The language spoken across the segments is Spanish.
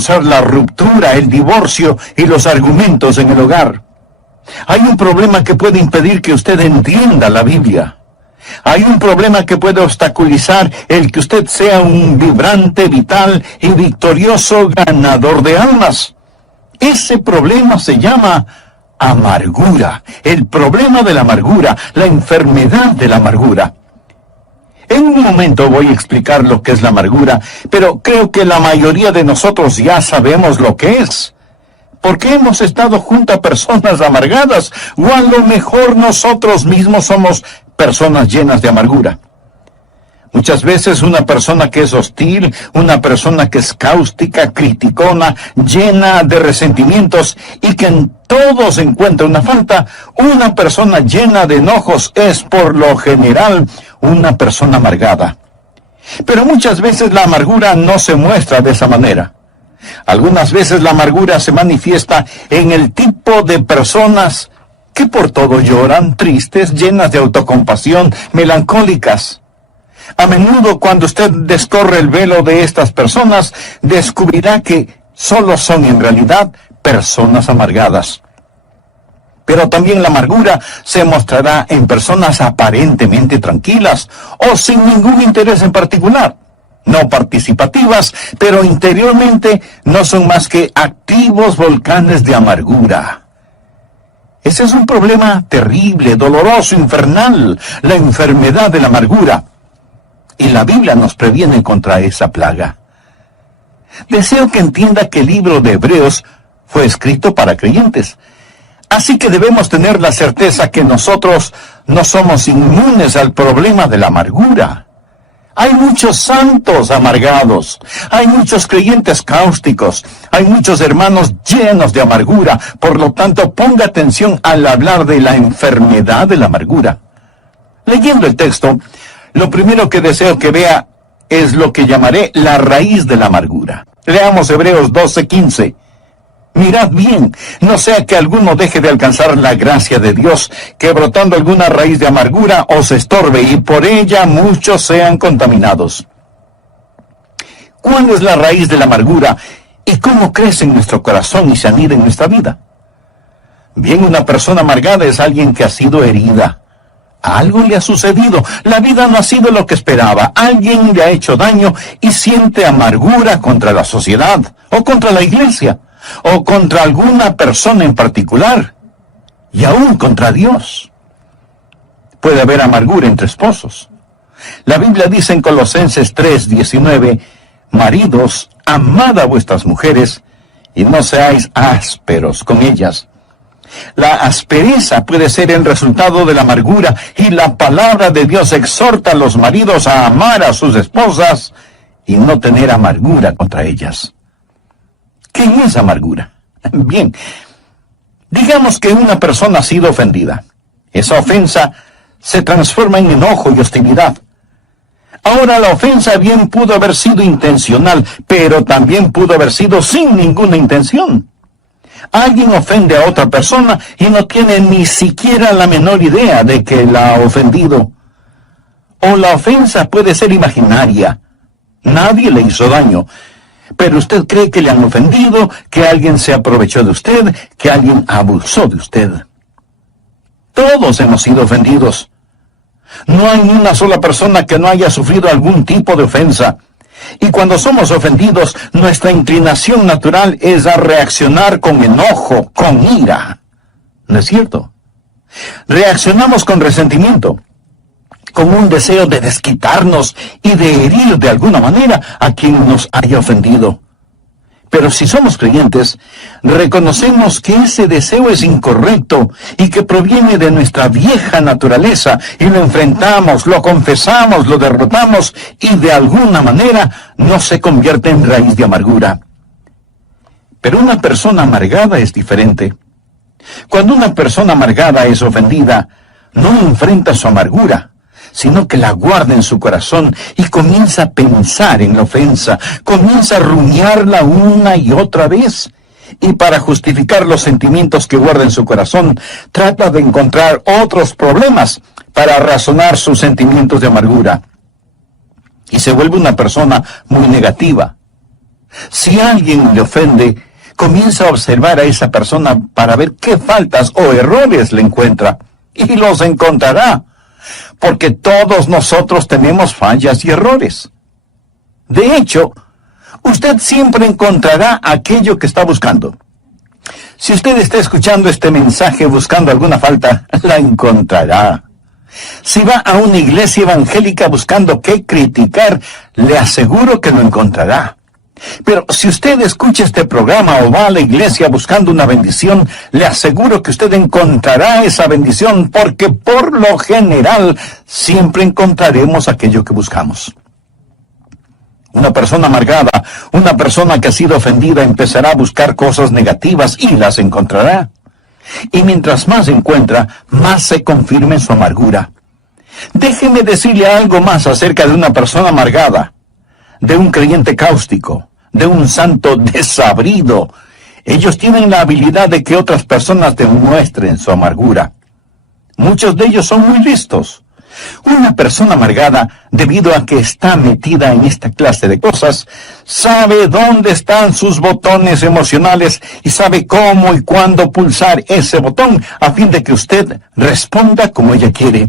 usar la ruptura, el divorcio y los argumentos en el hogar. Hay un problema que puede impedir que usted entienda la Biblia. Hay un problema que puede obstaculizar el que usted sea un vibrante, vital y victorioso ganador de almas. Ese problema se llama amargura. El problema de la amargura, la enfermedad de la amargura. En un momento voy a explicar lo que es la amargura, pero creo que la mayoría de nosotros ya sabemos lo que es. Porque hemos estado junto a personas amargadas, o a lo mejor nosotros mismos somos personas llenas de amargura. Muchas veces una persona que es hostil, una persona que es cáustica, criticona, llena de resentimientos y que en todo se encuentra una falta, una persona llena de enojos es por lo general una persona amargada. Pero muchas veces la amargura no se muestra de esa manera. Algunas veces la amargura se manifiesta en el tipo de personas que por todo lloran, tristes, llenas de autocompasión, melancólicas. A menudo cuando usted descorre el velo de estas personas, descubrirá que solo son en realidad personas amargadas. Pero también la amargura se mostrará en personas aparentemente tranquilas o sin ningún interés en particular. No participativas, pero interiormente no son más que activos volcanes de amargura. Ese es un problema terrible, doloroso, infernal, la enfermedad de la amargura. Y la Biblia nos previene contra esa plaga. Deseo que entienda que el libro de Hebreos fue escrito para creyentes. Así que debemos tener la certeza que nosotros no somos inmunes al problema de la amargura. Hay muchos santos amargados, hay muchos creyentes cáusticos, hay muchos hermanos llenos de amargura. Por lo tanto, ponga atención al hablar de la enfermedad de la amargura. Leyendo el texto, lo primero que deseo que vea es lo que llamaré la raíz de la amargura. Leamos Hebreos 12:15. Mirad bien, no sea que alguno deje de alcanzar la gracia de Dios, que brotando alguna raíz de amargura os estorbe, y por ella muchos sean contaminados. ¿Cuál es la raíz de la amargura y cómo crece en nuestro corazón y se anida en nuestra vida? Bien, una persona amargada es alguien que ha sido herida. Algo le ha sucedido, la vida no ha sido lo que esperaba, alguien le ha hecho daño y siente amargura contra la sociedad o contra la iglesia, o contra alguna persona en particular, y aún contra Dios. Puede haber amargura entre esposos. La Biblia dice en Colosenses 3:19, maridos, amad a vuestras mujeres, y no seáis ásperos con ellas. La aspereza puede ser el resultado de la amargura, y la palabra de Dios exhorta a los maridos a amar a sus esposas y no tener amargura contra ellas. ¿Qué es amargura? Bien, digamos que una persona ha sido ofendida. Esa ofensa se transforma en enojo y hostilidad. Ahora, la ofensa bien pudo haber sido intencional, pero también pudo haber sido sin ninguna intención. Alguien ofende a otra persona y no tiene ni siquiera la menor idea de que la ha ofendido. O la ofensa puede ser imaginaria. Nadie le hizo daño, pero usted cree que le han ofendido, que alguien se aprovechó de usted, que alguien abusó de usted. Todos hemos sido ofendidos. No hay ni una sola persona que no haya sufrido algún tipo de ofensa. Y cuando somos ofendidos, nuestra inclinación natural es a reaccionar con enojo, con ira. ¿No es cierto? Reaccionamos con resentimiento, con un deseo de desquitarnos y de herir de alguna manera a quien nos haya ofendido. Pero si somos creyentes, reconocemos que ese deseo es incorrecto y que proviene de nuestra vieja naturaleza, y lo enfrentamos, lo confesamos, lo derrotamos, y de alguna manera no se convierte en raíz de amargura. Pero una persona amargada es diferente. Cuando una persona amargada es ofendida, no enfrenta su amargura, sino que la guarda en su corazón y comienza a pensar en la ofensa, comienza a rumiarla una y otra vez. Y para justificar los sentimientos que guarda en su corazón, trata de encontrar otros problemas para razonar sus sentimientos de amargura. Y se vuelve una persona muy negativa. Si alguien le ofende, comienza a observar a esa persona para ver qué faltas o errores le encuentra. Y los encontrará, porque todos nosotros tenemos fallas y errores. De hecho, usted siempre encontrará aquello que está buscando. Si usted está escuchando este mensaje buscando alguna falta, la encontrará. Si va a una iglesia evangélica buscando qué criticar, le aseguro que lo encontrará. Pero si usted escucha este programa o va a la iglesia buscando una bendición, le aseguro que usted encontrará esa bendición, porque por lo general siempre encontraremos aquello que buscamos. Una persona amargada, una persona que ha sido ofendida, empezará a buscar cosas negativas y las encontrará. Y mientras más encuentra, más se confirma en su amargura. Déjeme decirle algo más acerca de una persona amargada, de un creyente cáustico, de un santo desabrido. Ellos tienen la habilidad de que otras personas demuestren su amargura. Muchos de ellos son muy listos. Una persona amargada, debido a que está metida en esta clase de cosas, sabe dónde están sus botones emocionales y sabe cómo y cuándo pulsar ese botón a fin de que usted responda como ella quiere.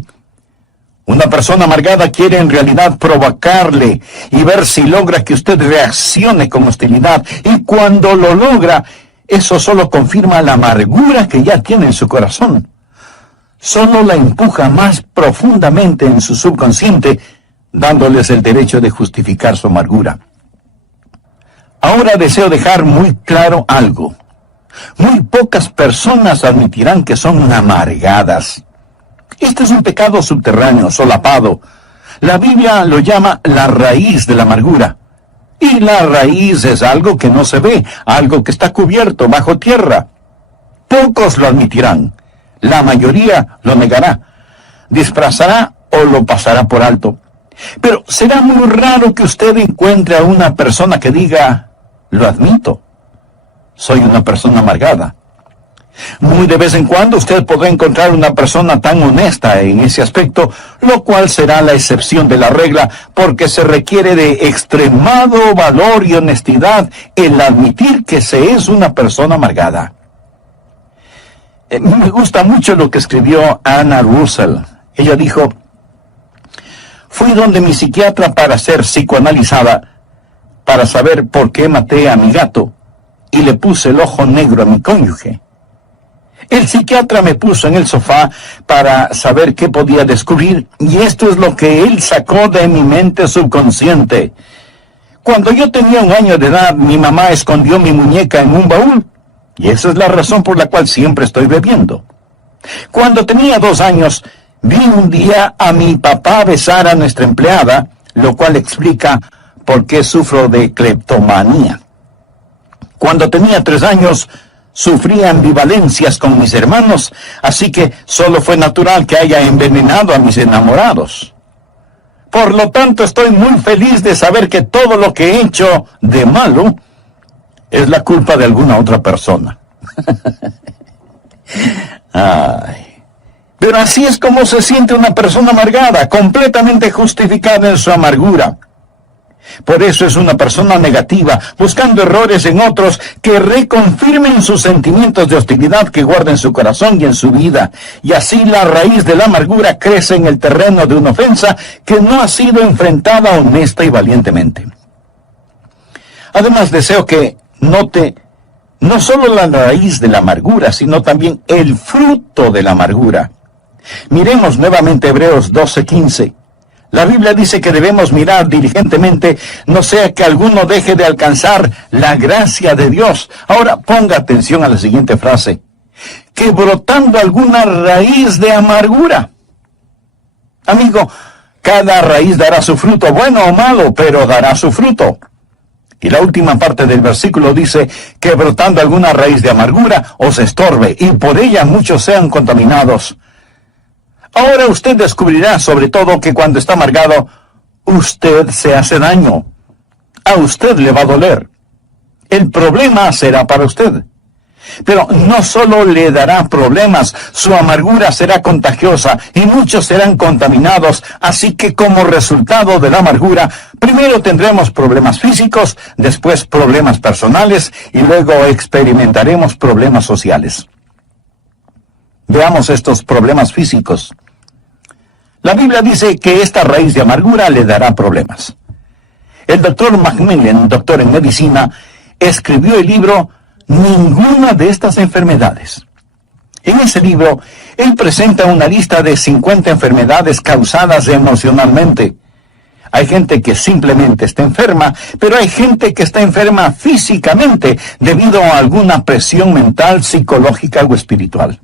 Una persona amargada quiere en realidad provocarle y ver si logra que usted reaccione con hostilidad. Y cuando lo logra, eso solo confirma la amargura que ya tiene en su corazón. Solo la empuja más profundamente en su subconsciente, dándoles el derecho de justificar su amargura. Ahora deseo dejar muy claro algo. Muy pocas personas admitirán que son amargadas. Este es un pecado subterráneo, solapado. La Biblia lo llama la raíz de la amargura. Y la raíz es algo que no se ve, algo que está cubierto bajo tierra. Pocos lo admitirán. La mayoría lo negará, disfrazará o lo pasará por alto. Pero será muy raro que usted encuentre a una persona que diga, lo admito, soy una persona amargada. Muy de vez en cuando usted podrá encontrar una persona tan honesta en ese aspecto, lo cual será la excepción de la regla, porque se requiere de extremado valor y honestidad el admitir que se es una persona amargada. Me gusta mucho lo que escribió Anna Russell. Ella dijo, fui donde mi psiquiatra para ser psicoanalizada, para saber por qué maté a mi gato, y le puse el ojo negro a mi cónyuge. El psiquiatra me puso en el sofá para saber qué podía descubrir, y esto es lo que él sacó de mi mente subconsciente. Cuando yo tenía 1 año de edad, mi mamá escondió mi muñeca en un baúl, y esa es la razón por la cual siempre estoy bebiendo. Cuando tenía 2 años, vi un día a mi papá besar a nuestra empleada, lo cual explica por qué sufro de cleptomanía. Cuando tenía 3 años, sufría ambivalencias con mis hermanos, así que solo fue natural que haya envenenado a mis enamorados. Por lo tanto, estoy muy feliz de saber que todo lo que he hecho de malo es la culpa de alguna otra persona. Ay. Pero así es como se siente una persona amargada, completamente justificada en su amargura. Por eso es una persona negativa, buscando errores en otros que reconfirmen sus sentimientos de hostilidad que guarda en su corazón y en su vida. Y así la raíz de la amargura crece en el terreno de una ofensa que no ha sido enfrentada honesta y valientemente. Además, deseo que note no solo la raíz de la amargura, sino también el fruto de la amargura. Miremos nuevamente Hebreos 12:15. La Biblia dice que debemos mirar diligentemente, no sea que alguno deje de alcanzar la gracia de Dios. Ahora ponga atención a la siguiente frase. Que brotando alguna raíz de amargura. Amigo, cada raíz dará su fruto, bueno o malo, pero dará su fruto. Y la última parte del versículo dice que brotando alguna raíz de amargura os estorbe, y por ella muchos sean contaminados. Ahora usted descubrirá sobre todo que cuando está amargado, usted se hace daño. A usted le va a doler. El problema será para usted. Pero no solo le dará problemas, su amargura será contagiosa y muchos serán contaminados. Así que como resultado de la amargura, primero tendremos problemas físicos, después problemas personales y luego experimentaremos problemas sociales. Veamos estos problemas físicos. La Biblia dice que esta raíz de amargura le dará problemas. El doctor Macmillan, doctor en medicina, escribió el libro Ninguna de estas enfermedades. En ese libro, él presenta una lista de 50 enfermedades causadas emocionalmente. Hay gente que simplemente está enferma, pero hay gente que está enferma físicamente debido a alguna presión mental, psicológica o espiritual.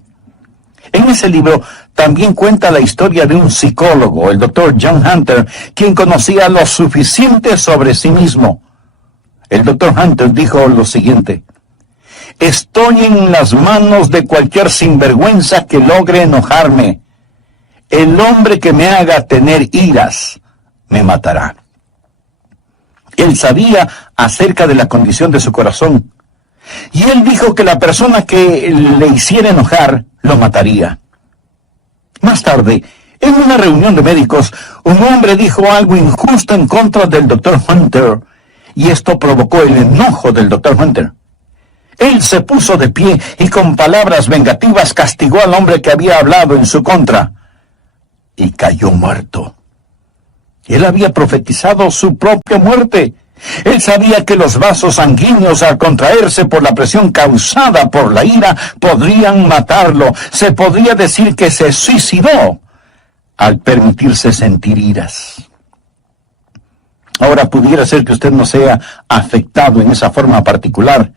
En ese libro también cuenta la historia de un psicólogo, el doctor John Hunter, quien conocía lo suficiente sobre sí mismo. El doctor Hunter dijo lo siguiente: estoy en las manos de cualquier sinvergüenza que logre enojarme. El hombre que me haga tener iras me matará. Él sabía acerca de la condición de su corazón. Y él dijo que la persona que le hiciera enojar lo mataría. Más tarde, en una reunión de médicos, un hombre dijo algo injusto en contra del doctor Hunter, y esto provocó el enojo del doctor Hunter. Él se puso de pie y con palabras vengativas castigó al hombre que había hablado en su contra, y cayó muerto. Él había profetizado su propia muerte. Él sabía que los vasos sanguíneos, al contraerse por la presión causada por la ira, podrían matarlo. Se podría decir que se suicidó al permitirse sentir iras. Ahora pudiera ser que usted no sea afectado en esa forma particular.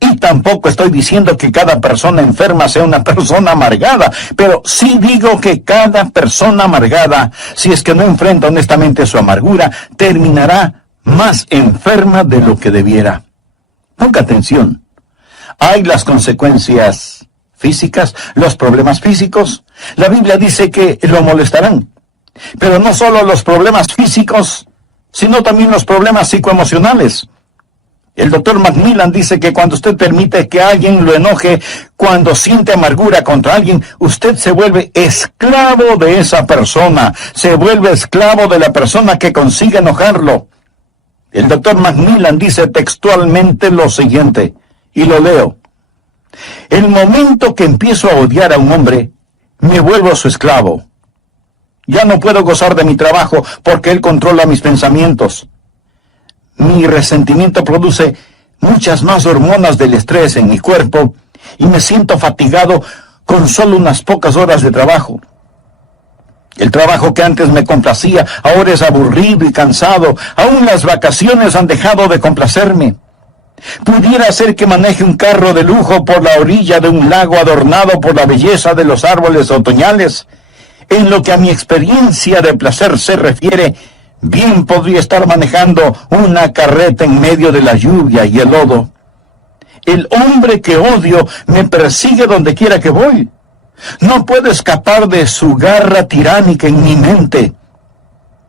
Y tampoco estoy diciendo que cada persona enferma sea una persona amargada, pero sí digo que cada persona amargada, si es que no enfrenta honestamente su amargura, terminará más enferma de lo que debiera. Ponga atención. Hay las consecuencias físicas, los problemas físicos. La Biblia dice que lo molestarán. Pero no solo los problemas físicos, sino también los problemas psicoemocionales. El doctor Macmillan dice que cuando usted permite que alguien lo enoje, cuando siente amargura contra alguien, usted se vuelve esclavo de esa persona, se vuelve esclavo de la persona que consigue enojarlo. El doctor Macmillan dice textualmente lo siguiente, y lo leo: el momento que empiezo a odiar a un hombre, me vuelvo su esclavo. Ya no puedo gozar de mi trabajo porque él controla mis pensamientos. Mi resentimiento produce muchas más hormonas del estrés en mi cuerpo y me siento fatigado con solo unas pocas horas de trabajo. El trabajo que antes me complacía ahora es aburrido y cansado. Aún las vacaciones han dejado de complacerme. Pudiera ser que maneje un carro de lujo por la orilla de un lago adornado por la belleza de los árboles otoñales. En lo que a mi experiencia de placer se refiere, bien podría estar manejando una carreta en medio de la lluvia y el lodo. El hombre que odio me persigue donde quiera que voy. No puedo escapar de su garra tiránica en mi mente.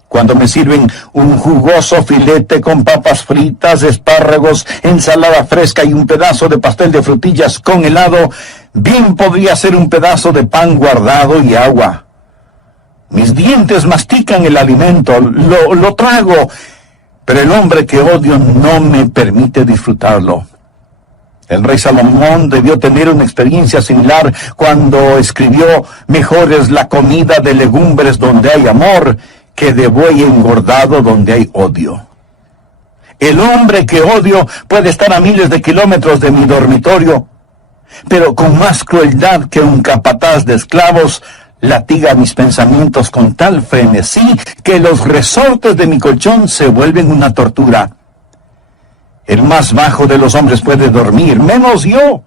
Cuando me sirven un jugoso filete con papas fritas, espárragos, ensalada fresca y un pedazo de pastel de frutillas con helado, bien podría ser un pedazo de pan guardado y agua. Mis dientes mastican el alimento, lo trago, pero el hombre que odio no me permite disfrutarlo. El rey Salomón debió tener una experiencia similar cuando escribió: mejor es la comida de legumbres donde hay amor que de buey engordado donde hay odio. El hombre que odio puede estar a miles de kilómetros de mi dormitorio, pero con más crueldad que un capataz de esclavos, latiga mis pensamientos con tal frenesí que los resortes de mi colchón se vuelven una tortura. El más bajo de los hombres puede dormir, menos yo.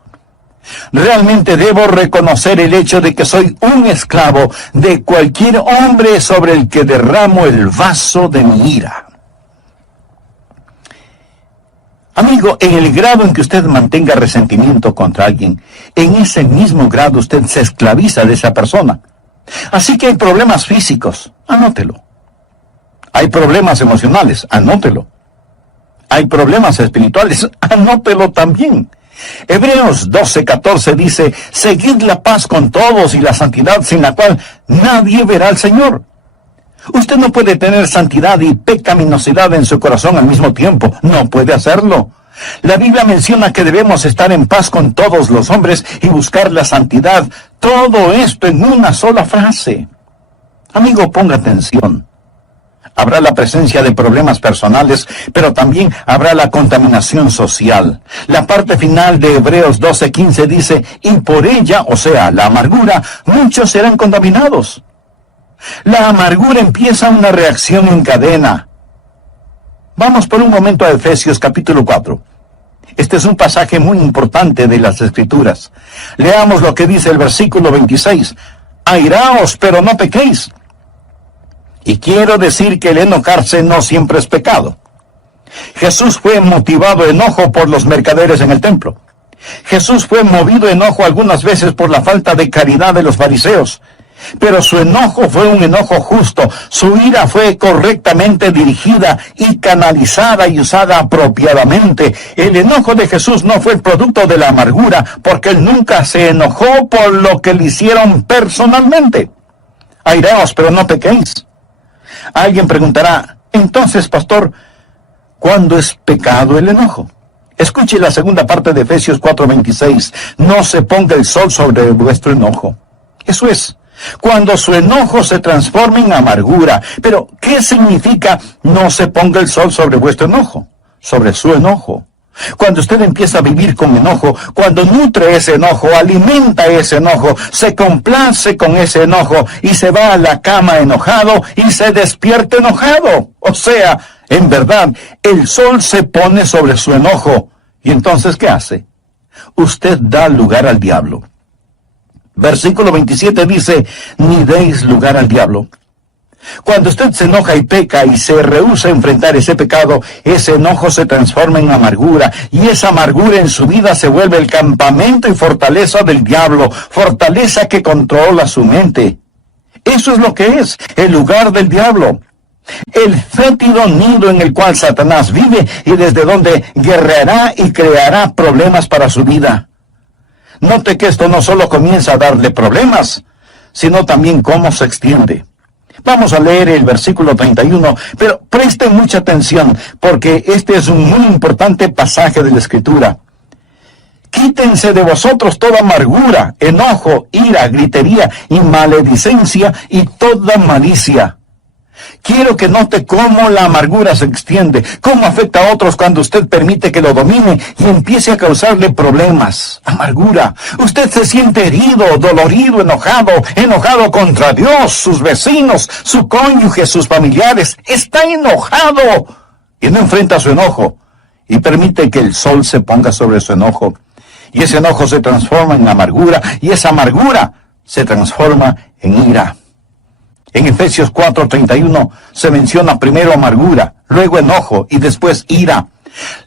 Realmente debo reconocer el hecho de que soy un esclavo de cualquier hombre sobre el que derramo el vaso de mi ira. Amigo, en el grado en que usted mantenga resentimiento contra alguien, en ese mismo grado usted se esclaviza de esa persona. Así que hay problemas físicos, anótelo. Hay problemas emocionales, anótelo. Hay problemas espirituales, anótelo también. Hebreos 12:14 dice, seguid la paz con todos y la santidad sin la cual nadie verá al Señor. Usted no puede tener santidad y pecaminosidad en su corazón al mismo tiempo. No puede hacerlo. La Biblia menciona que debemos estar en paz con todos los hombres y buscar la santidad. Todo esto en una sola frase. Amigo, ponga atención. Habrá la presencia de problemas personales, pero también habrá la contaminación social. La parte final de Hebreos 12:15 dice, y por ella, o sea, la amargura, muchos serán contaminados. La amargura empieza una reacción en cadena. Vamos por un momento a Efesios capítulo 4. Este es un pasaje muy importante de las Escrituras. Leamos lo que dice el versículo 26. Airaos, pero no pequéis. Y quiero decir que el enojarse no siempre es pecado. Jesús fue motivado a enojo por los mercaderes en el templo. Jesús fue movido a enojo algunas veces por la falta de caridad de los fariseos. Pero su enojo fue un enojo justo. Su ira fue correctamente dirigida y canalizada y usada apropiadamente. El enojo de Jesús no fue el producto de la amargura, porque él nunca se enojó por lo que le hicieron personalmente. Airaos, pero no pequéis. Alguien preguntará, entonces, pastor, ¿cuándo es pecado el enojo? Escuche la segunda parte de Efesios 4:26. No se ponga el sol sobre vuestro enojo. Eso es, cuando su enojo se transforma en amargura. Pero, ¿qué significa no se ponga el sol sobre vuestro enojo? Sobre su enojo. Cuando usted empieza a vivir con enojo, cuando nutre ese enojo, alimenta ese enojo, se complace con ese enojo y se va a la cama enojado y se despierta enojado. O sea, en verdad, el sol se pone sobre su enojo. ¿Y entonces qué hace? Usted da lugar al diablo. Versículo 27 dice, ni deis lugar al diablo. Cuando usted se enoja y peca y se rehúsa a enfrentar ese pecado, ese enojo se transforma en amargura, y esa amargura en su vida se vuelve el campamento y fortaleza del diablo, fortaleza que controla su mente. Eso es lo que es, el lugar del diablo. El fétido nido en el cual Satanás vive y desde donde guerreará y creará problemas para su vida. Note que esto no solo comienza a darle problemas, sino también cómo se extiende. Vamos a leer el versículo 31, pero presten mucha atención, porque este es un muy importante pasaje de la Escritura. Quítense de vosotros toda amargura, enojo, ira, gritería y maledicencia y toda malicia. Quiero que note cómo la amargura se extiende, cómo afecta a otros cuando usted permite que lo domine y empiece a causarle problemas. Amargura. Usted se siente herido, dolorido, enojado contra Dios, sus vecinos, su cónyuge, sus familiares. Está enojado y no enfrenta su enojo y permite que el sol se ponga sobre su enojo. Y ese enojo se transforma en amargura y esa amargura se transforma en ira. En Efesios 4:31 se menciona primero amargura, luego enojo y después ira.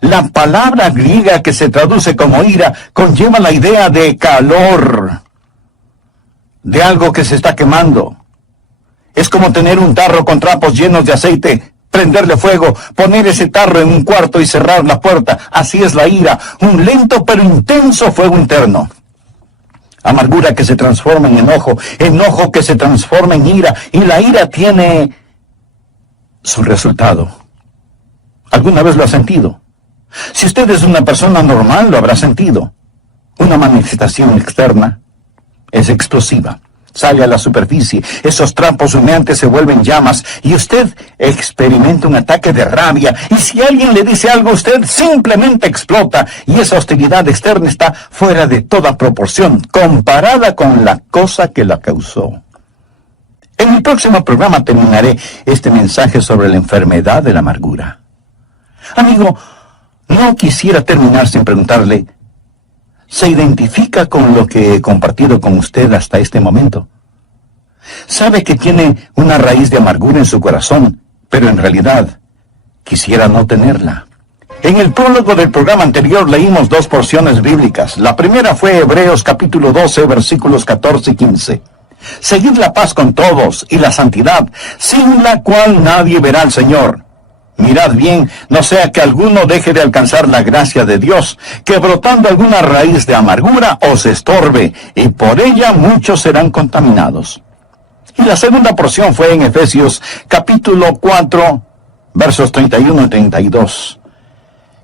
La palabra griega que se traduce como ira conlleva la idea de calor, de algo que se está quemando. Es como tener un tarro con trapos llenos de aceite, prenderle fuego, poner ese tarro en un cuarto y cerrar la puerta. Así es la ira, un lento pero intenso fuego interno. Amargura que se transforma en enojo, enojo que se transforma en ira, y la ira tiene su resultado. ¿Alguna vez lo ha sentido? Si usted es una persona normal, lo habrá sentido. Una manifestación externa es explosiva. Sale a la superficie, esos trapos humeantes se vuelven llamas y usted experimenta un ataque de rabia, y si alguien le dice algo, usted simplemente explota y esa hostilidad externa está fuera de toda proporción comparada con la cosa que la causó. En el próximo programa terminaré este mensaje sobre la enfermedad de la amargura. Amigo, no quisiera terminar sin preguntarle, ¿se identifica con lo que he compartido con usted hasta este momento? Sabe que tiene una raíz de amargura en su corazón, pero en realidad quisiera no tenerla. En el prólogo del programa anterior leímos dos porciones bíblicas. La primera fue Hebreos capítulo 12, versículos 14 y 15. Seguid la paz con todos y la santidad, sin la cual nadie verá al Señor. Mirad bien, no sea que alguno deje de alcanzar la gracia de Dios, que brotando alguna raíz de amargura os estorbe, y por ella muchos serán contaminados. Y la segunda porción fue en Efesios capítulo 4, versos 31 y 32.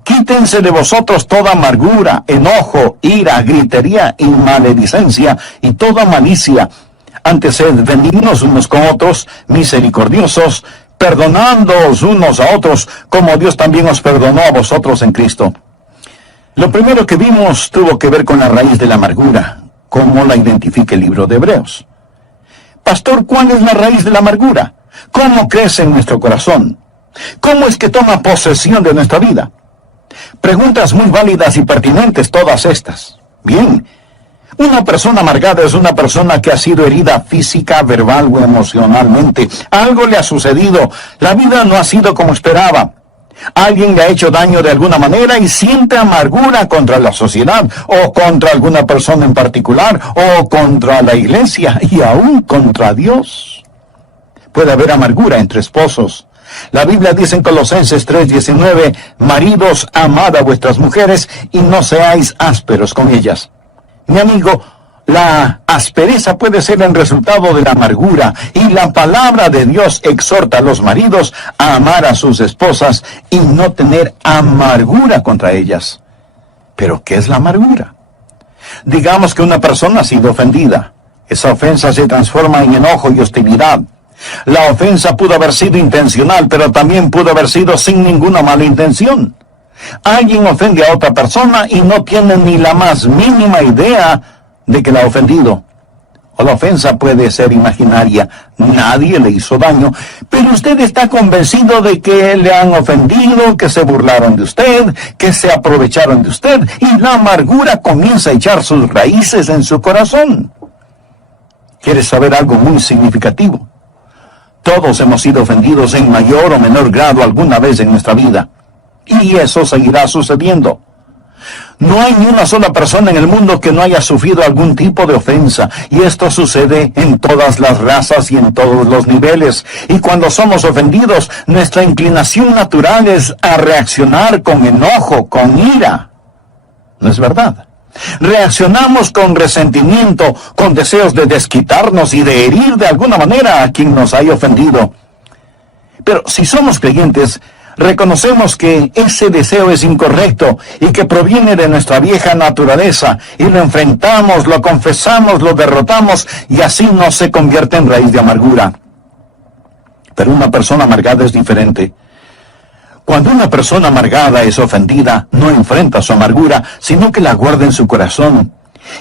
Quítense de vosotros toda amargura, enojo, ira, gritería y maledicencia, y toda malicia. Antes sed benignos unos con otros, misericordiosos, perdonándoos unos a otros, como Dios también os perdonó a vosotros en Cristo. Lo primero que vimos tuvo que ver con la raíz de la amargura, como la identifica el libro de Hebreos. Pastor, ¿cuál es la raíz de la amargura? ¿Cómo crece en nuestro corazón? ¿Cómo es que toma posesión de nuestra vida? Preguntas muy válidas y pertinentes todas estas. Bien, una persona amargada es una persona que ha sido herida física, verbal o emocionalmente. Algo le ha sucedido. La vida no ha sido como esperaba. Alguien le ha hecho daño de alguna manera y siente amargura contra la sociedad, o contra alguna persona en particular, o contra la iglesia, y aún contra Dios. Puede haber amargura entre esposos. La Biblia dice en Colosenses 3:19, maridos, amad a vuestras mujeres y no seáis ásperos con ellas. Mi amigo, la aspereza puede ser el resultado de la amargura, y la palabra de Dios exhorta a los maridos a amar a sus esposas y no tener amargura contra ellas. ¿Pero qué es la amargura? Digamos que una persona ha sido ofendida. Esa ofensa se transforma en enojo y hostilidad. La ofensa pudo haber sido intencional, pero también pudo haber sido sin ninguna mala intención. Alguien ofende a otra persona y no tiene ni la más mínima idea de que la ha ofendido. O la ofensa puede ser imaginaria, nadie le hizo daño, pero usted está convencido de que le han ofendido, que se burlaron de usted, que se aprovecharon de usted, y la amargura comienza a echar sus raíces en su corazón. ¿Quieres saber algo muy significativo? Todos hemos sido ofendidos en mayor o menor grado alguna vez en nuestra vida. Y eso seguirá sucediendo. No hay ni una sola persona en el mundo que no haya sufrido algún tipo de ofensa. Y esto sucede en todas las razas y en todos los niveles. Y cuando somos ofendidos, nuestra inclinación natural es a reaccionar con enojo, con ira. ¿No es verdad? Reaccionamos con resentimiento, con deseos de desquitarnos y de herir de alguna manera a quien nos haya ofendido. Pero si somos creyentes, reconocemos que ese deseo es incorrecto y que proviene de nuestra vieja naturaleza, y lo enfrentamos, lo confesamos, lo derrotamos, y así no se convierte en raíz de amargura. Pero una persona amargada es diferente. Cuando una persona amargada es ofendida, no enfrenta su amargura, sino que la guarda en su corazón.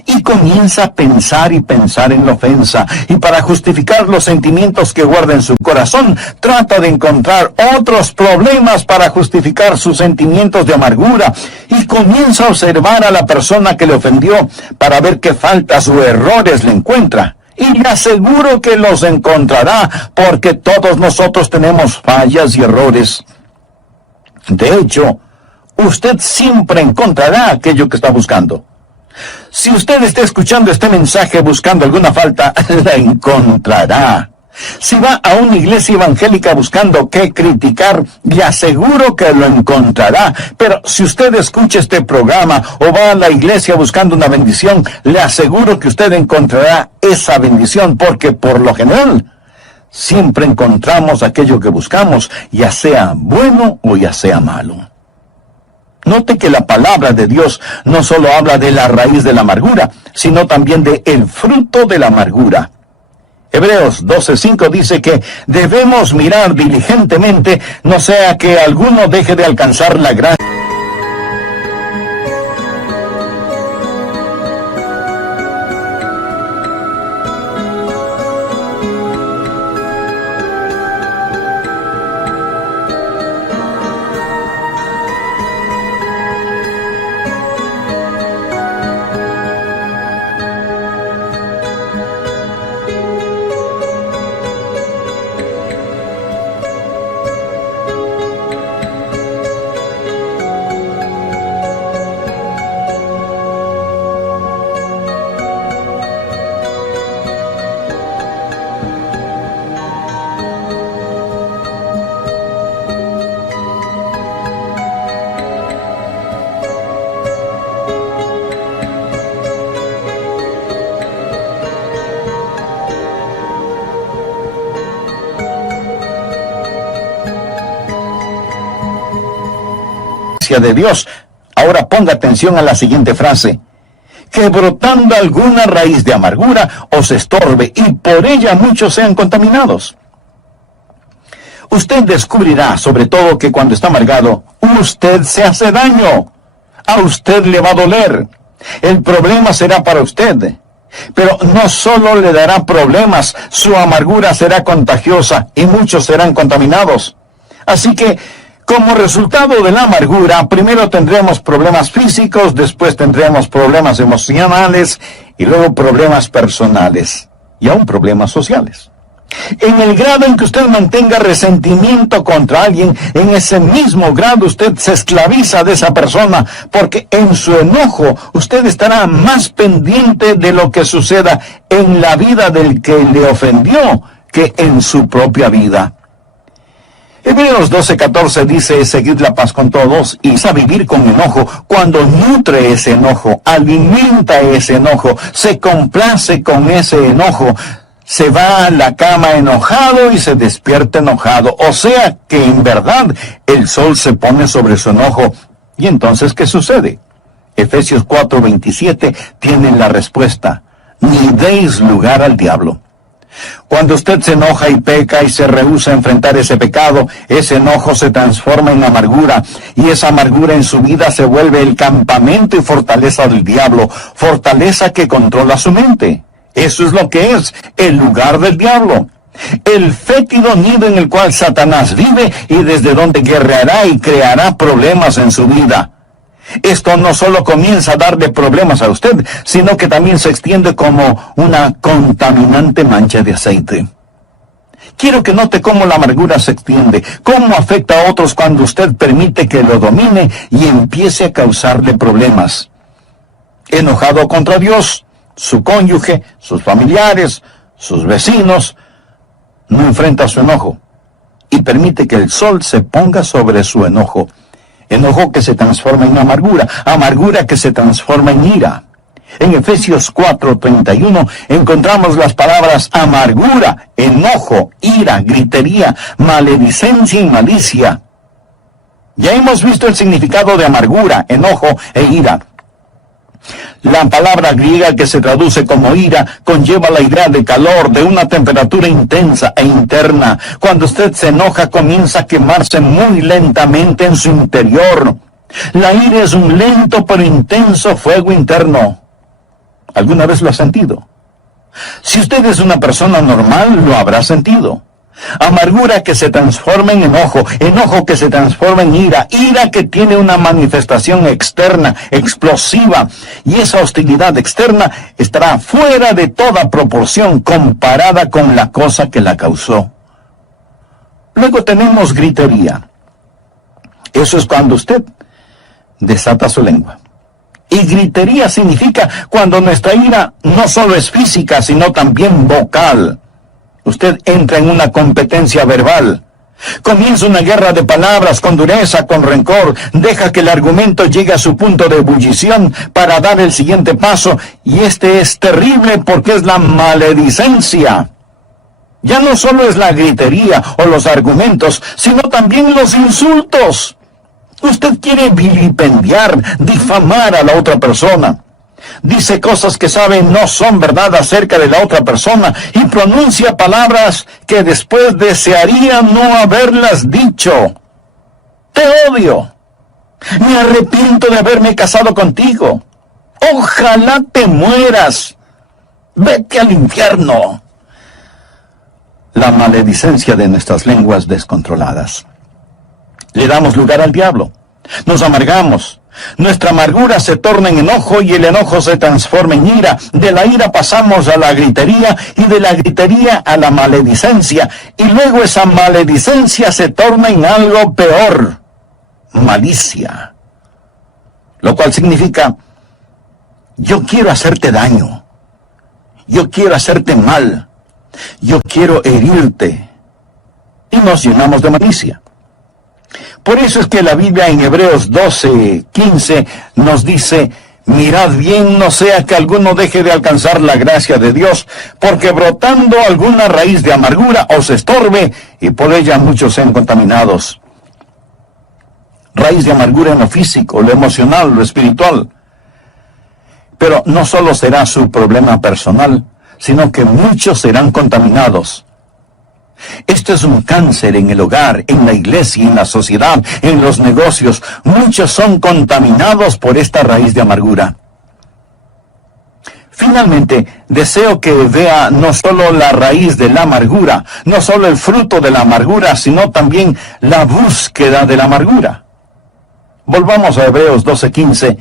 Y comienza a pensar y pensar en la ofensa. Y para justificar los sentimientos que guarda en su corazón, trata de encontrar otros problemas para justificar sus sentimientos de amargura. Y comienza a observar a la persona que le ofendió para ver qué faltas o errores le encuentra. Y le aseguro que los encontrará, porque todos nosotros tenemos fallas y errores. De hecho, usted siempre encontrará aquello que está buscando. Si usted está escuchando este mensaje buscando alguna falta, la encontrará. Si va a una iglesia evangélica buscando qué criticar, le aseguro que lo encontrará. Pero si usted escucha este programa o va a la iglesia buscando una bendición, le aseguro que usted encontrará esa bendición, porque por lo general siempre encontramos aquello que buscamos, ya sea bueno o ya sea malo. Note que la palabra de Dios no solo habla de la raíz de la amargura, sino también de el fruto de la amargura. Hebreos 12:5 dice que debemos mirar diligentemente, no sea que alguno deje de alcanzar la gracia. gracia de Dios. Ahora ponga atención a la siguiente frase: que brotando alguna raíz de amargura os estorbe y por ella muchos sean contaminados. Usted descubrirá, sobre todo, que cuando está amargado, usted se hace daño. A usted le va a doler. El problema será para usted. Pero no solo le dará problemas, su amargura será contagiosa y muchos serán contaminados. Así que, como resultado de la amargura, primero tendremos problemas físicos, después tendremos problemas emocionales y luego problemas personales y aún problemas sociales. En el grado en que usted mantenga resentimiento contra alguien, en ese mismo grado usted se esclaviza de esa persona, porque en su enojo usted estará más pendiente de lo que suceda en la vida del que le ofendió que en su propia vida. Hebreos 12:14 dice: seguid la paz con todos y a vivir con enojo. Cuando nutre ese enojo, alimenta ese enojo, se complace con ese enojo, se va a la cama enojado y se despierta enojado. O sea que en verdad el sol se pone sobre su enojo. ¿Y entonces qué sucede? Efesios 4:27 tiene la respuesta: ni deis lugar al diablo. Cuando usted se enoja y peca y se rehúsa a enfrentar ese pecado, ese enojo se transforma en amargura, y esa amargura en su vida se vuelve el campamento y fortaleza del diablo, fortaleza que controla su mente. Eso es lo que es el lugar del diablo, el fétido nido en el cual Satanás vive y desde donde guerreará y creará problemas en su vida. Esto no solo comienza a darle problemas a usted, sino que también se extiende como una contaminante mancha de aceite. Quiero que note cómo la amargura se extiende, cómo afecta a otros cuando usted permite que lo domine y empiece a causarle problemas. Enojado contra Dios, su cónyuge, sus familiares, sus vecinos, no enfrenta su enojo y permite que el sol se ponga sobre su enojo. Enojo que se transforma en amargura, amargura que se transforma en ira. En Efesios 4:31 encontramos las palabras amargura, enojo, ira, gritería, maledicencia y malicia. Ya hemos visto el significado de amargura, enojo e ira. La palabra griega que se traduce como ira conlleva la idea de calor, de una temperatura intensa e interna. Cuando usted se enoja, comienza a quemarse muy lentamente en su interior. La ira es un lento pero intenso fuego interno. ¿Alguna vez lo ha sentido? Si usted es una persona normal, lo habrá sentido. Amargura que se transforma en enojo, enojo que se transforma en ira, ira que tiene una manifestación externa, explosiva, y esa hostilidad externa estará fuera de toda proporción comparada con la cosa que la causó. Luego tenemos gritería. Eso es cuando usted desata su lengua. Y gritería significa cuando nuestra ira no solo es física, sino también vocal. Usted entra en una competencia verbal. Comienza una guerra de palabras con dureza, con rencor. Deja que el argumento llegue a su punto de ebullición para dar el siguiente paso. Y este es terrible porque es la maledicencia. Ya no solo es la gritería o los argumentos, sino también los insultos. Usted quiere vilipendiar, difamar a la otra persona. Dice cosas que sabe no son verdad acerca de la otra persona y pronuncia palabras que después desearía no haberlas dicho. Te odio. Me arrepiento de haberme casado contigo. Ojalá te mueras. Vete al infierno. La maledicencia de nuestras lenguas descontroladas. Le damos lugar al diablo. Nos amargamos. Nuestra amargura se torna en enojo y el enojo se transforma en ira. De la ira pasamos a la gritería y de la gritería a la maledicencia. Y luego esa maledicencia se torna en algo peor. Malicia. Lo cual significa, yo quiero hacerte daño. Yo quiero hacerte mal. Yo quiero herirte. Y nos llenamos de malicia. Por eso es que la Biblia en Hebreos 12:15 nos dice, mirad bien, no sea que alguno deje de alcanzar la gracia de Dios, porque brotando alguna raíz de amargura os estorbe, y por ella muchos sean contaminados. raíz de amargura en lo físico, lo emocional, lo espiritual. Pero no solo será su problema personal, sino que muchos serán contaminados. Esto es un cáncer en el hogar, en la iglesia, en la sociedad, en los negocios. Muchos son contaminados por esta raíz de amargura. Finalmente, deseo que vea no solo la raíz de la amargura, no solo el fruto de la amargura, sino también la búsqueda de la amargura. Volvamos a Hebreos 12:15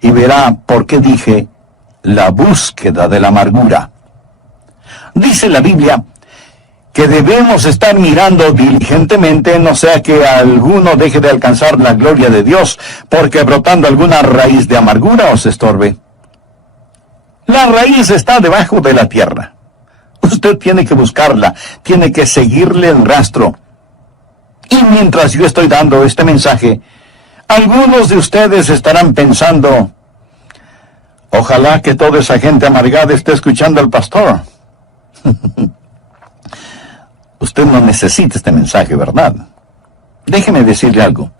y verá por qué dije la búsqueda de la amargura. Dice la Biblia que debemos estar mirando diligentemente, no sea que alguno deje de alcanzar la gloria de Dios, porque brotando alguna raíz de amargura os estorbe. La raíz está debajo de la tierra. Usted tiene que buscarla, tiene que seguirle el rastro. Y mientras yo estoy dando este mensaje, algunos de ustedes estarán pensando, ojalá que toda esa gente amargada esté escuchando al pastor. Usted no necesita este mensaje, ¿verdad? Déjeme decirle algo.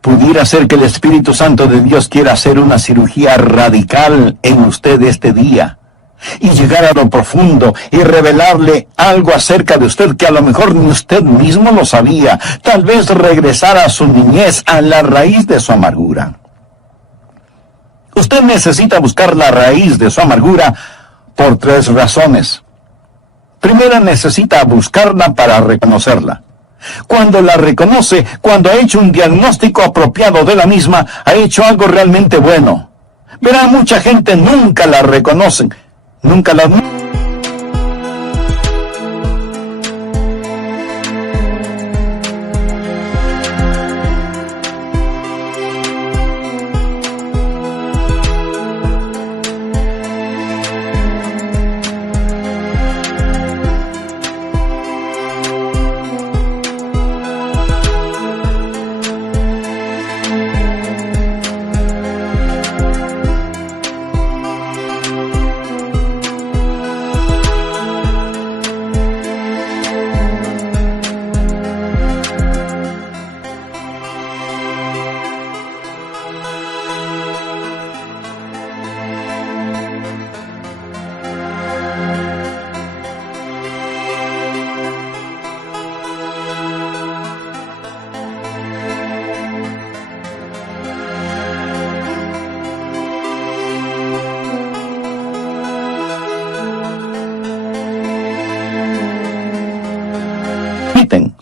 Pudiera ser que el Espíritu Santo de Dios quiera hacer una cirugía radical en usted este día y llegar a lo profundo y revelarle algo acerca de usted que a lo mejor ni usted mismo lo sabía. Tal vez regresar a su niñez, a la raíz de su amargura. Usted necesita buscar la raíz de su amargura por 3 razones. Primera, necesita buscarla para reconocerla. Cuando la reconoce, cuando ha hecho un diagnóstico apropiado de la misma, ha hecho algo realmente bueno. Verá, mucha gente nunca la reconoce, nunca la...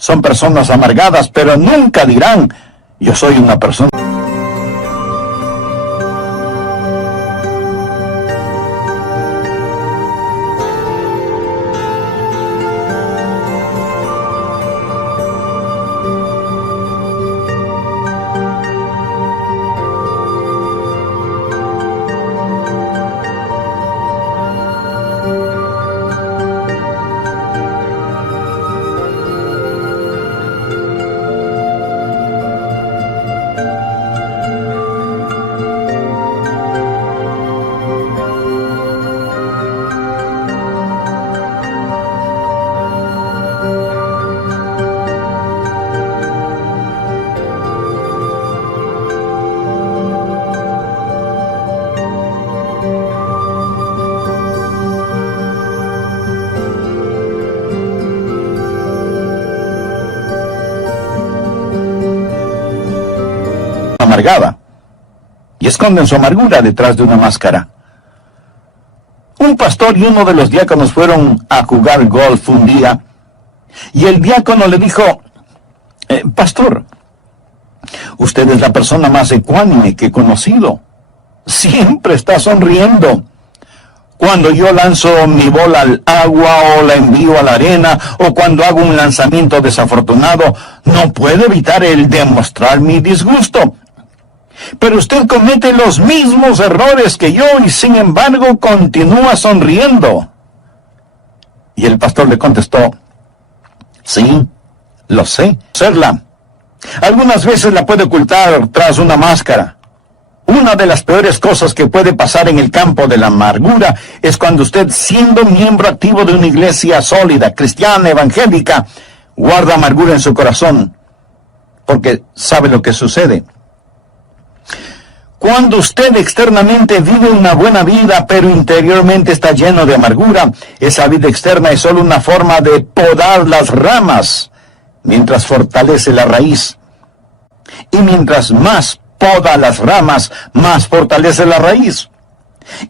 Son personas amargadas, pero nunca dirán, yo soy una persona. Amargada, y esconden su amargura detrás de una máscara. Un pastor y uno de los diáconos fueron a jugar golf un día, y el diácono le dijo, pastor, usted es la persona más ecuánime que he conocido. Siempre está sonriendo. Cuando yo lanzo mi bola al agua o la envío a la arena, o cuando hago un lanzamiento desafortunado, no puedo evitar el demostrar mi disgusto. Pero usted comete los mismos errores que yo y sin embargo continúa sonriendo. Y el pastor le contestó, sí, lo sé, serla. Algunas veces la puede ocultar tras una máscara. Una de las peores cosas que puede pasar en el campo de la amargura es cuando usted, siendo miembro activo de una iglesia sólida, cristiana, evangélica, guarda amargura en su corazón. porque sabe lo que sucede. Cuando usted externamente vive una buena vida, pero interiormente está lleno de amargura, esa vida externa es solo una forma de podar las ramas, mientras fortalece la raíz. Y mientras más poda las ramas, más fortalece la raíz.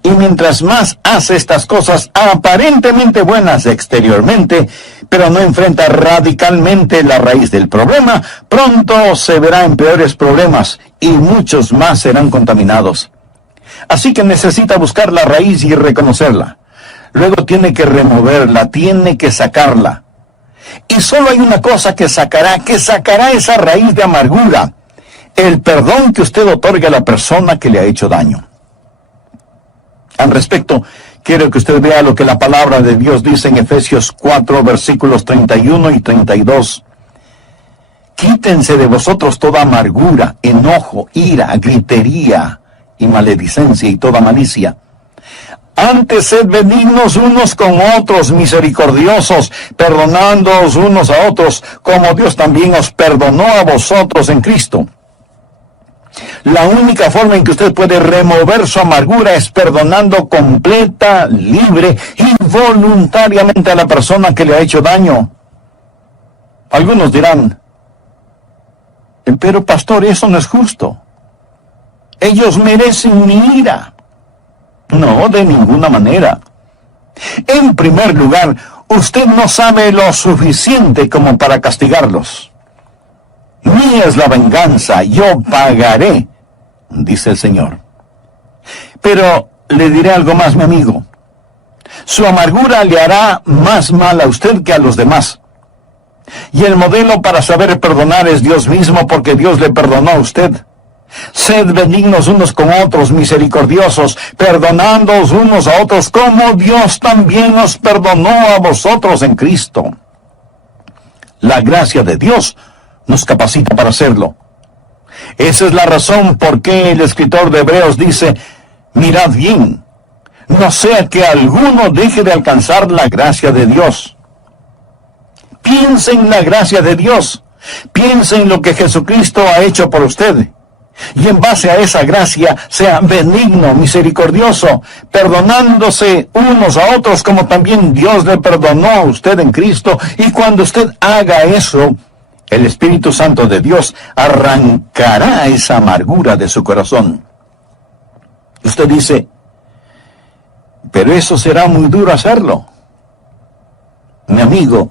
Y mientras más hace estas cosas aparentemente buenas exteriormente, pero no enfrenta radicalmente la raíz del problema, pronto se verá en peores problemas y muchos más serán contaminados. Así que necesita buscar la raíz y reconocerla. Luego tiene que removerla, tiene que sacarla. Y solo hay una cosa que sacará esa raíz de amargura: el perdón que usted otorga a la persona que le ha hecho daño. Al respecto, quiero que usted vea lo que la palabra de Dios dice en Efesios 4, versículos 31 y 32. Quítense de vosotros toda amargura, enojo, ira, gritería y maledicencia y toda malicia. Antes sed benignos unos con otros, misericordiosos, perdonándoos unos a otros, como Dios también os perdonó a vosotros en Cristo. La única forma en que usted puede remover su amargura es perdonando completa, libre y voluntariamente a la persona que le ha hecho daño. Algunos dirán: pero pastor, eso no es justo. Ellos merecen mi ira. No, de ninguna manera. En primer lugar, usted no sabe lo suficiente como para castigarlos. Mía es la venganza, yo pagaré, dice el Señor. Pero le diré algo más, mi amigo. Su amargura le hará más mal a usted que a los demás. Y el modelo para saber perdonar es Dios mismo, porque Dios le perdonó a usted. Sed benignos unos con otros, misericordiosos, perdonándoos unos a otros, como Dios también os perdonó a vosotros en Cristo. La gracia de Dios nos capacita para hacerlo. Esa es la razón por qué el escritor de Hebreos dice: mirad bien, no sea que alguno deje de alcanzar la gracia de Dios. Piense en la gracia de Dios. Piense en lo que Jesucristo ha hecho por usted. Y en base a esa gracia, sea benigno, misericordioso, perdonándose unos a otros como también Dios le perdonó a usted en Cristo. Y cuando usted haga eso, el Espíritu Santo de Dios arrancará esa amargura de su corazón. Usted dice: pero eso será muy duro hacerlo. Mi amigo,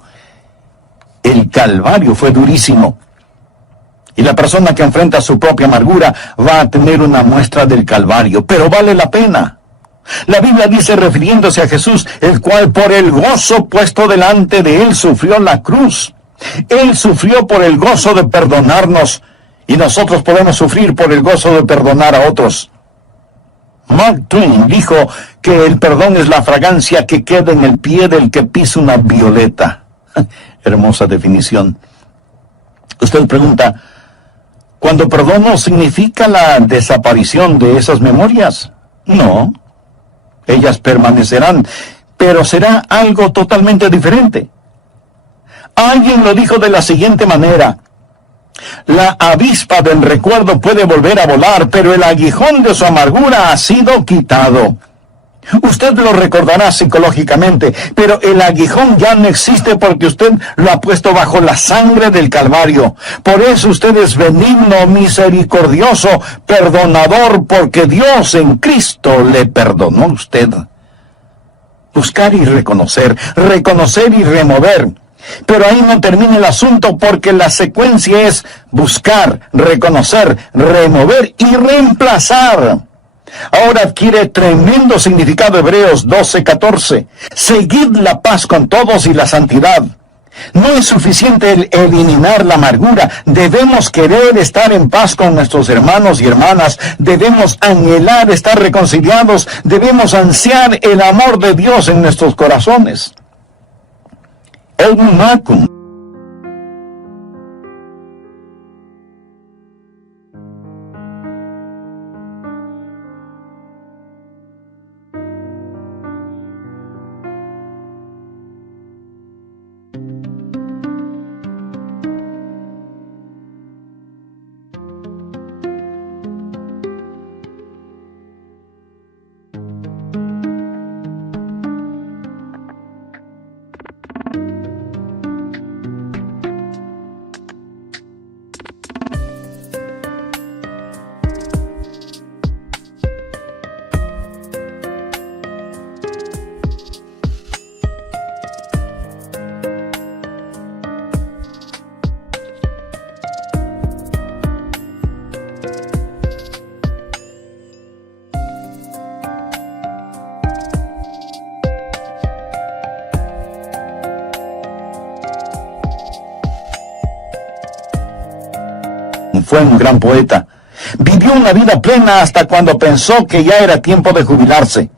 el Calvario fue durísimo. Y la persona que enfrenta su propia amargura va a tener una muestra del Calvario, pero vale la pena. La Biblia dice, refiriéndose a Jesús, el cual por el gozo puesto delante de él sufrió la cruz. Él sufrió por el gozo de perdonarnos, y nosotros podemos sufrir por el gozo de perdonar a otros. Mark Twain dijo que el perdón es la fragancia que queda en el pie del que pisa una violeta. Hermosa definición. Usted pregunta: ¿cuando perdono significa la desaparición de esas memorias? No, ellas permanecerán, pero será algo totalmente diferente. Alguien lo dijo de la siguiente manera: la avispa del recuerdo puede volver a volar, pero el aguijón de su amargura ha sido quitado. Usted lo recordará psicológicamente, pero el aguijón ya no existe porque usted lo ha puesto bajo la sangre del Calvario. Por eso usted es benigno, misericordioso, perdonador, porque Dios en Cristo le perdonó a usted. Buscar y reconocer y remover. Pero ahí no termina el asunto, porque la secuencia es buscar, reconocer, remover y reemplazar. Ahora adquiere tremendo significado Hebreos 12:14. Seguid la paz con todos y la santidad. No es suficiente el eliminar la amargura. Debemos querer estar en paz con nuestros hermanos y hermanas. Debemos anhelar estar reconciliados. Debemos ansiar el amor de Dios en nuestros corazones. Edwin Macum fue un gran poeta. Vivió una vida plena hasta cuando pensó que ya era tiempo de jubilarse.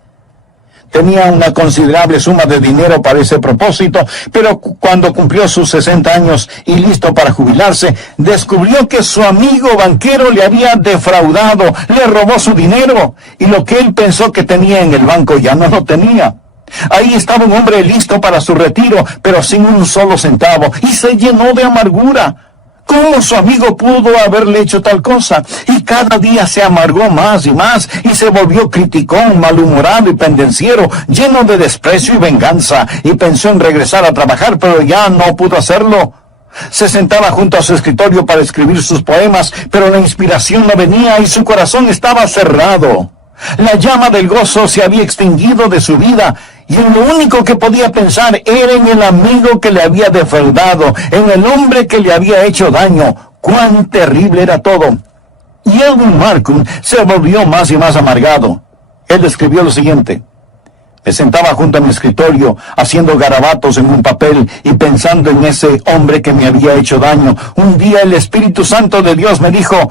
Tenía una considerable suma de dinero para ese propósito, pero cuando cumplió sus 60 años y listo para jubilarse, descubrió que su amigo banquero le había defraudado, le robó su dinero, y lo que él pensó que tenía en el banco ya no lo tenía. Ahí estaba un hombre listo para su retiro, pero sin un solo centavo, y se llenó de amargura. ¿Cómo su amigo pudo haberle hecho tal cosa? Y cada día se amargó más y más, y se volvió criticón, malhumorado y pendenciero, lleno de desprecio y venganza, y pensó en regresar a trabajar, pero ya no pudo hacerlo. Se sentaba junto a su escritorio para escribir sus poemas, pero la inspiración no venía y su corazón estaba cerrado. La llama del gozo se había extinguido de su vida, y en lo único que podía pensar era en el amigo que le había defraudado, en el hombre que le había hecho daño. ¡Cuán terrible era todo! Y Edwin Markham se volvió más y más amargado. Él escribió lo siguiente: me sentaba junto a mi escritorio, haciendo garabatos en un papel y pensando en ese hombre que me había hecho daño. Un día el Espíritu Santo de Dios me dijo: